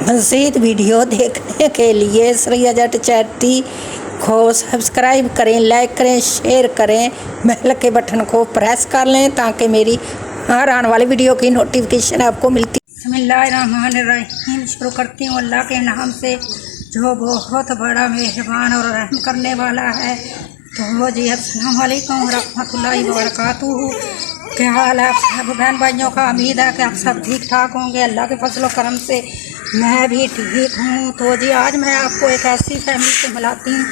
मज़ीद वीडियो देखने के लिए श्रेया जट चैटी को सब्सक्राइब करें, लाइक करें, शेयर करें, बेल के बटन को प्रेस कर लें ताकि मेरी हर आने वाली वीडियो की नोटिफिकेशन आपको मिलती। बिस्मिल्लाहिर्रहमानिर्रहीम। शुरू करती हूँ अल्लाह के नाम से जो बहुत बड़ा मेहरबान और रहम करने वाला है। तो जी अस्सलाम वालेकुम रहमतुल्लाहि व बरकातुहू। क्या हाल है आप सब बहन भाइयों का? उम्मीद है कि आप सब ठीक ठाक होंगे। अल्लाह के फजल करम से मैं भी ठीक हूँ। तो जी आज मैं आपको एक ऐसी फैमिली से मिलाती हूँ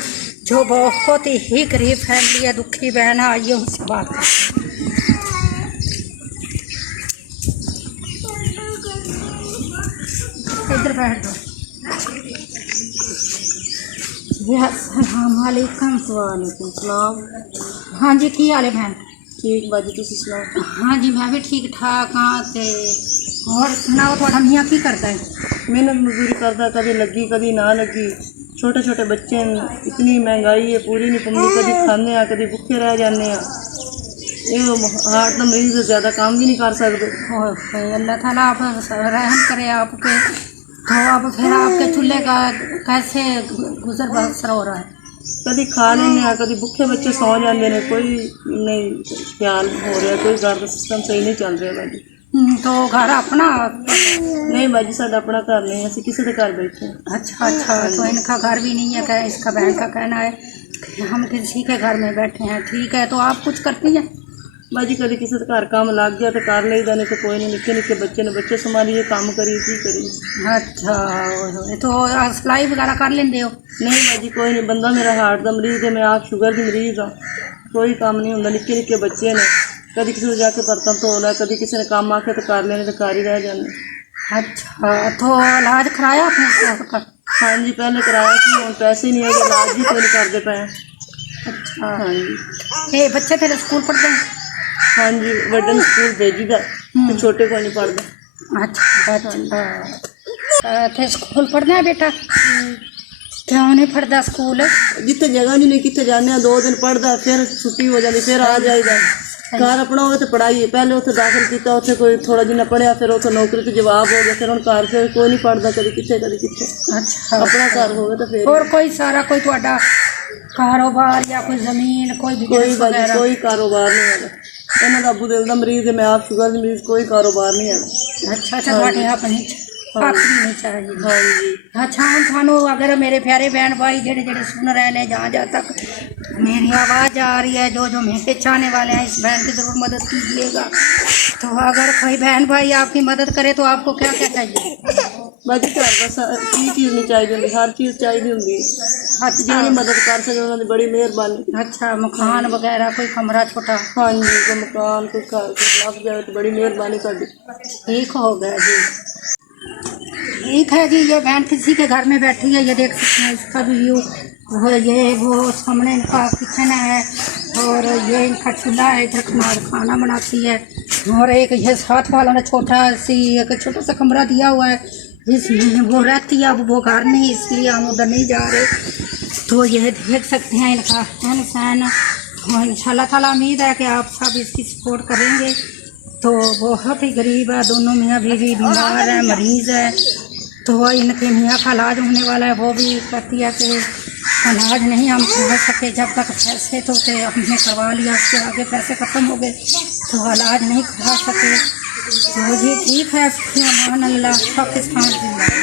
जो बहुत ही गरीब फैमिली है, दुखी बहन है। आइए उनसे बात करते हैं। इधर बैठ दो। जी अस्सलाम वालेकुम। वालेकुम सलाम। हाँ जी, की हाल है बहन? ठीक बाजी, तुसीं सुनाओ? हाँ जी, मैं भी ठीक ठाक हाँ। ते और सुनाओ, थोड़ा मियाँ की करता है? मेहनत मजदूरी करता, कभी लगी कभी ना लगी। छोटे छोटे बच्चे, इतनी महंगाई है पूरी नहीं पड़ती। कभी खाने आ कभी भुखे रह जाने आ। ये हार्ट का मरीज ज़्यादा काम भी नहीं कर सकते। अल्लाह ताला आप रहम करे आप पे। तो अब फिर आपके चूल्हे का कैसे गुजर बसर हो रहा है? कभी खा लेने आ कभी भुखे बच्चे सौ जाते हैं। कोई नहीं ख्याल हो रहा, कोई घर का सिस्टम सही नहीं चल रहा बाजी। तो घर अपना? नहीं बाजी, साਡਾ अपना घर नहीं है, किसी के घर बैठे हैं। अच्छा अच्छा। तो इनका घर भी नहीं है क्या? इसका बहन का कहना है कि हम किसी के घर में बैठे हैं। ठीक है, तो आप कुछ करती हैं? बाजी कभी किसी के घर काम लग गया तो कर लेदा, नहीं तो कोई नहीं। निक्के निक्के बच्चे ने, बच्चे संभालिए, काम करिए, की करिए। अच्छा, तो सिलाई वगैरह कर लेंदे हो? नहीं बाजी कोई नहीं। बंदा मेरा हार्ट का मरीज़ है, मैं आप शुगर की मरीज़ हाँ। कोई काम नहीं होंगे। निक्के निक्के बच्चे ने, कभी किसी को जाके बर्तन धो लिया, कभी किसी ने काम आके तो कर लेने, तो कर ही रह जाने। अच्छा, तो इलाज कराया आपने इसका? हाँ जी, पहले कराया कि हम पैसे नहीं है, इलाज भी कोई नहीं करते पे। अच्छा हाँ जी। ये बच्चे तेरे स्कूल पढ़ते हैं? हाँ जी, वड्डे स्कूल भेजीदा तो छोटे को नहीं पढ़ता। अच्छा अच्छा। थे स्कूल पढ़ना है बेटा? क्यों नहीं पढ़ता स्कूल? जिते जगह नहीं कितने जाने, 2 दिन पढ़ता फिर छुट्टी हो जाती, फिर आ जाएगा। घर अपना हो तो पढ़ाई है। पहले उत्थे दाखिल किया, उत्थे कोई थोड़ा जिन्ना पढ़िया, फिर उत्थे नौकरी तो जवाब हो गया, फिर हम घर फिर कोई नहीं पढ़ता, कभी कितने कभी कितने। अच्छा, अपना घर हो तो फिर। और कोई सारा कोई ਤੁਹਾਡਾ कारोबार या कोई जमीन कोई बिजनेस वगैरह? कोई कारोबार नहीं है। इन्हों का अबू दिल का मरीज है, मैं आप शुगर की मरीज, कोई कारोबार नहीं है। अच्छा अच्छा। थोड़े अपनी नहीं चाहिए? हाँ जी। अच्छा, हम थानू अगर मेरे प्यारे बहन भाई जेड़े जेड़े सुन रहे हैं, जहाँ जहाँ तक मेरी आवाज़ आ रही है, जो जो मेरे चाहने वाले हैं, इस बहन की ज़रूर मदद कीजिएगा। तो अगर कोई बहन भाई आपकी मदद करे तो आपको क्या क्या चाहिए? बाकी घर बस की चीज़ नहीं चाहिए, हर चीज़ चाहिए होंगी। अच्छा, जी मदद कर सके उन्होंने बड़ी मेहरबानी। अच्छा, मकान वगैरह कोई कमरा छोटा? हाँ जी, कोई मकान कोई घर लग जाए तो बड़ी मेहरबानी कर दी। ठीक हो गया जी। ठीक है जी, ये बहन किसी के घर में बैठी है, ये देख सकते हैं इसका भी व्यू। वो सामने इनका किचन है और ये इनका चूल्हा है, इधर खाना बनाती है। और एक ये साथ वालों ने एक छोटा सा कमरा दिया हुआ है, जिसमें वो रहती है। अब वो घर नहीं, इसलिए हम उधर नहीं जा रहे। तो ये देख सकते हैं इनका रहन सहन। और इंशाल्लाह ताला उम्मीद है कि आप सब इसकी सपोर्ट करेंगे। तो बहुत ही गरीब है, दोनों मियाँ बीवी बीमार है, मरीज़ है। तो इनके मियाँ का इलाज होने वाला है, वो भी कहती है कि इलाज नहीं हम करवा सके, जब तक पैसे तो हमने करवा लिया, उसके आगे पैसे ख़त्म हो गए तो इलाज नहीं करवा सके। तो ये ठीक है, अल्लाह पाकिस्तान।